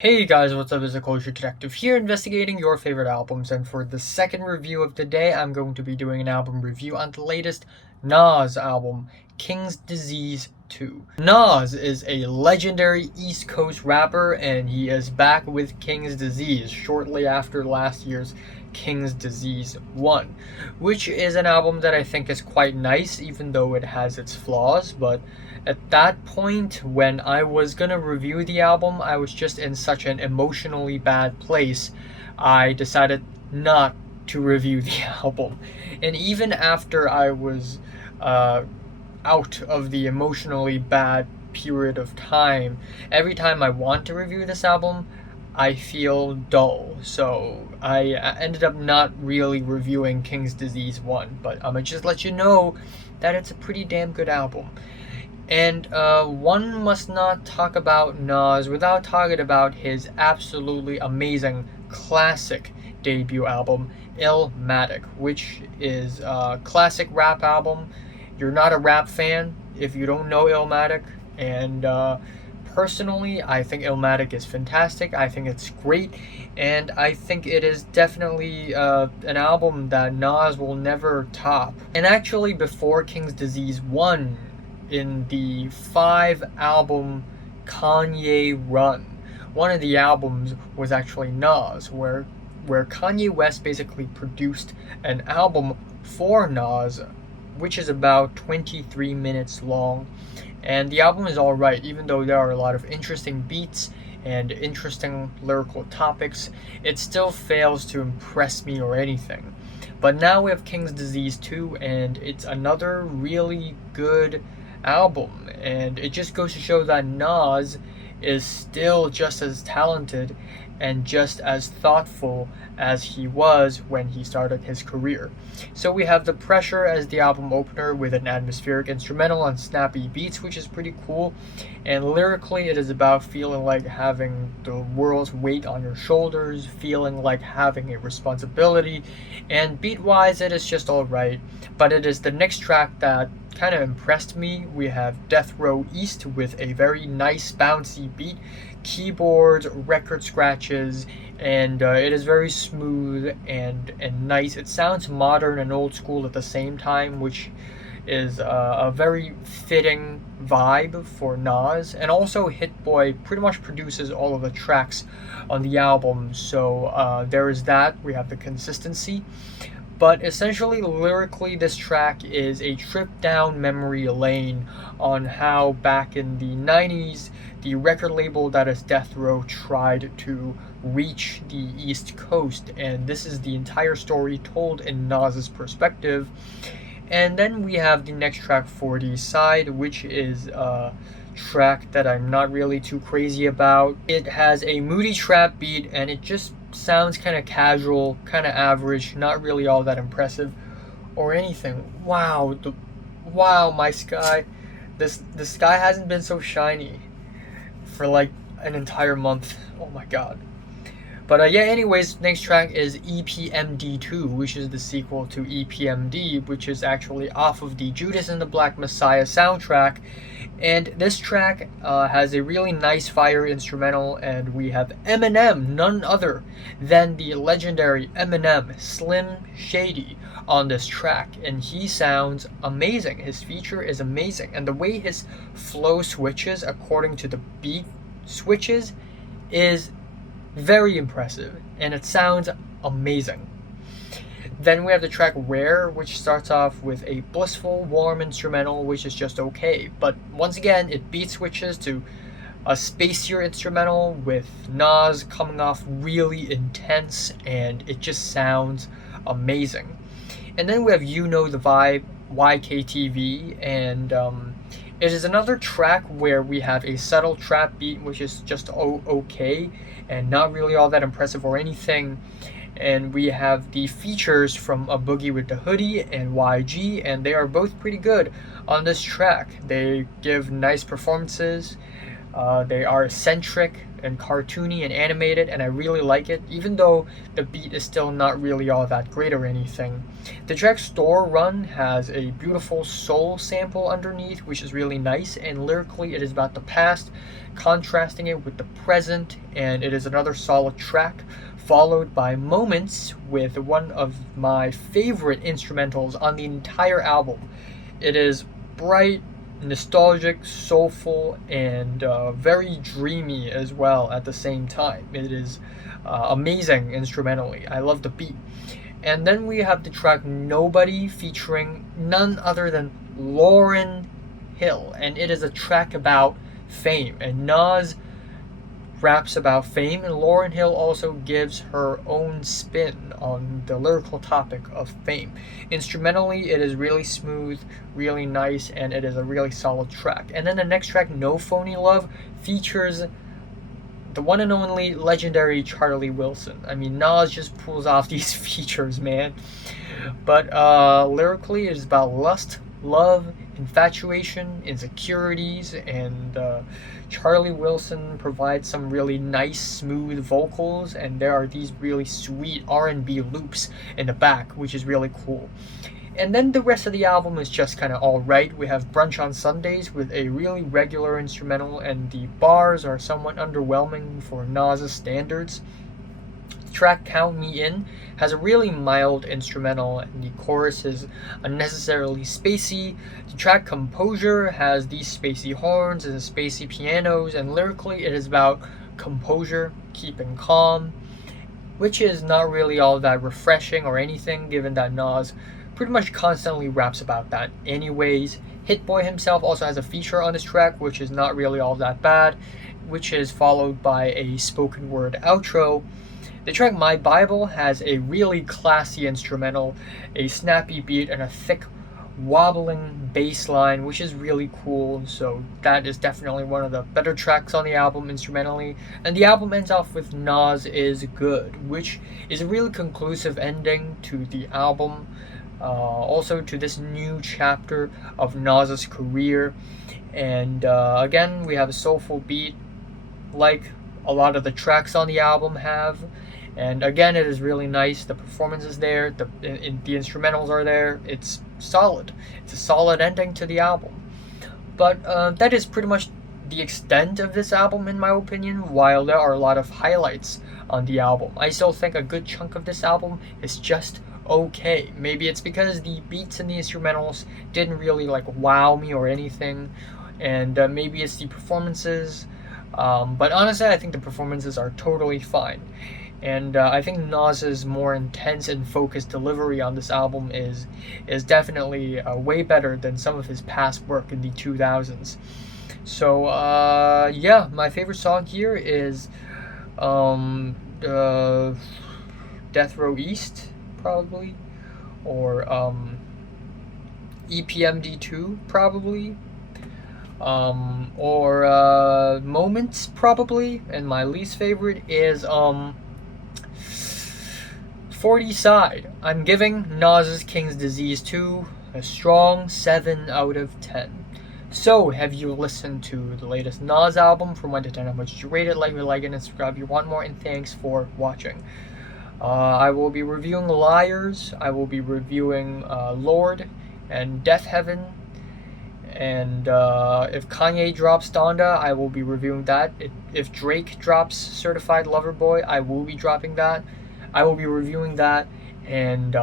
Hey guys, what's up? It's a Culture Detective here, investigating your favorite albums, and for the second review of the day, I'm going to be doing an album review on the latest Nas album, King's Disease 2. Nas is a legendary East Coast rapper, and he is back with King's Disease shortly after last year's King's Disease 1, which is an album that I think is quite nice, even though it has its flaws, but at that point, when I was gonna review the album, I was just in such an emotionally bad place, I decided not to review the album. And even after I was out of the emotionally bad period of time, every time I want to review this album, I feel dull. So I ended up not really reviewing King's Disease 1, but I'm gonna just let you know that it's a pretty damn good album. And one must not talk about Nas without talking about his absolutely amazing classic debut album, Illmatic, which is a classic rap album. You're not a rap fan if you don't know Illmatic, and personally, I think Illmatic is fantastic. I think it's great, and I think it is definitely an album that Nas will never top. And actually, before King's Disease 1, in the 5 album Kanye run, one of the albums was actually Nas, where Kanye West basically produced an album for Nas, which is about 23 minutes long. And the album is alright, even though there are a lot of interesting beats and interesting lyrical topics, it still fails to impress me or anything. But now we have King's Disease 2, and it's another really good album, and it just goes to show that Nas is still just as talented and just as thoughtful as he was when he started his career. So we have The Pressure as the album opener with an atmospheric instrumental on snappy beats, which is pretty cool. And lyrically, it is about feeling like having the world's weight on your shoulders, feeling like having a responsibility. And beat-wise, it is just alright. But it is the next track that kind of impressed me. We have Death Row East with a very nice bouncy beat, keyboards, record scratches, and it is very smooth and nice. It sounds modern and old school at the same time, which is a very fitting vibe for Nas. And also, Hit Boy pretty much produces all of the tracks on the album, so there is that. We have the consistency. But essentially, lyrically, this track is a trip down memory lane on how back in the 90s, the record label that is Death Row tried to reach the East Coast. And this is the entire story told in Nas's perspective. And then we have the next track, 40 Side, which is a track that I'm not really too crazy about. It has a moody trap beat, and it just sounds kind of casual, kind of average, not really all that impressive or anything. Wow, my sky. The sky hasn't been so shiny for like an entire month. Oh my god. But yeah, anyways, next track is EPMD 2, which is the sequel to EPMD, which is actually off of the Judas and the Black Messiah soundtrack. And this track has a really nice fire instrumental, and we have Eminem, none other than the legendary Eminem, Slim Shady, on this track. And he sounds amazing. His feature is amazing. And the way his flow switches according to the beat switches is very impressive, and it sounds amazing. Then we have the track Rare, which starts off with a blissful, warm instrumental, which is just okay. But once again, it beat switches to a spacier instrumental with Nas coming off really intense, and it just sounds amazing. And then we have You Know the Vibe, YKTV, and it is another track where we have a subtle trap beat, which is just okay and not really all that impressive or anything. And we have the features from A Boogie with the Hoodie and YG, and they are both pretty good on this track. They give nice performances. They are eccentric. and cartoony and animated, and I really like it, even though the beat is still not really all that great or anything. The track Store Run has a beautiful soul sample underneath, which is really nice, and lyrically it is about the past, contrasting it with the present, and it is another solid track, followed by Moments with one of my favorite instrumentals on the entire album. It is bright, nostalgic, soulful, and very dreamy as well at the same time. It is amazing instrumentally. I love the beat. And then we have the track Nobody featuring none other than Lauryn Hill. And it is a track about fame. And Nas raps about fame, and Lauryn Hill also gives her own spin on the lyrical topic of fame. Instrumentally, it is really smooth, really nice, and it is a really solid track. And then the next track, No Phony Love, features the one and only legendary Charlie Wilson. I mean, Nas just pulls off these features, man. But lyrically, it is about lust, love, infatuation, insecurities, and Charlie Wilson provides some really nice, smooth vocals, and there are these really sweet R&B loops in the back, which is really cool. And then the rest of the album is just kind of alright. We have Brunch on Sundays with a really regular instrumental, and the bars are somewhat underwhelming for Nas' standards. Track Count Me In has a really mild instrumental, and the chorus is unnecessarily spacey. The track Composure has these spacey horns and spacey pianos, and lyrically it is about composure, keeping calm, which is not really all that refreshing or anything, given that Nas pretty much constantly raps about that anyways. Hit Boy himself also has a feature on this track, which is not really all that bad, which is followed by a spoken word outro. The track My Bible has a really classy instrumental, a snappy beat, and a thick, wobbling bass line, which is really cool. So that is definitely one of the better tracks on the album instrumentally. And the album ends off with Nas Is Good, which is a really conclusive ending to the album. Also to this new chapter of Nas's career. And again, we have a soulful beat like a lot of the tracks on the album have. And again, it is really nice. The performance is there. The instrumentals are there. It's solid. It's a solid ending to the album. But that is pretty much the extent of this album, in my opinion, while there are a lot of highlights on the album. I still think a good chunk of this album is just okay. Maybe it's because the beats and the instrumentals didn't really wow me or anything. And maybe it's the performances. But honestly, I think the performances are totally fine. And I think Nas's more intense and focused delivery on this album is definitely way better than some of his past work in the 2000s. So yeah, my favorite song here is Death Row East, probably, or EPMD 2, probably, or Moments, probably, and my least favorite is 40 Side. I'm giving Nas's King's Disease 2 a strong 7 out of 10. So, have you listened to the latest Nas album? From 1 to 10, how much did you rate it? Like it, and subscribe if you want more, and thanks for watching. I will be reviewing Liars, I will be reviewing Lord and Death Heaven, and if Kanye drops Donda, I will be reviewing that. If Drake drops Certified Lover Boy, I will be dropping that. I will be reviewing that, and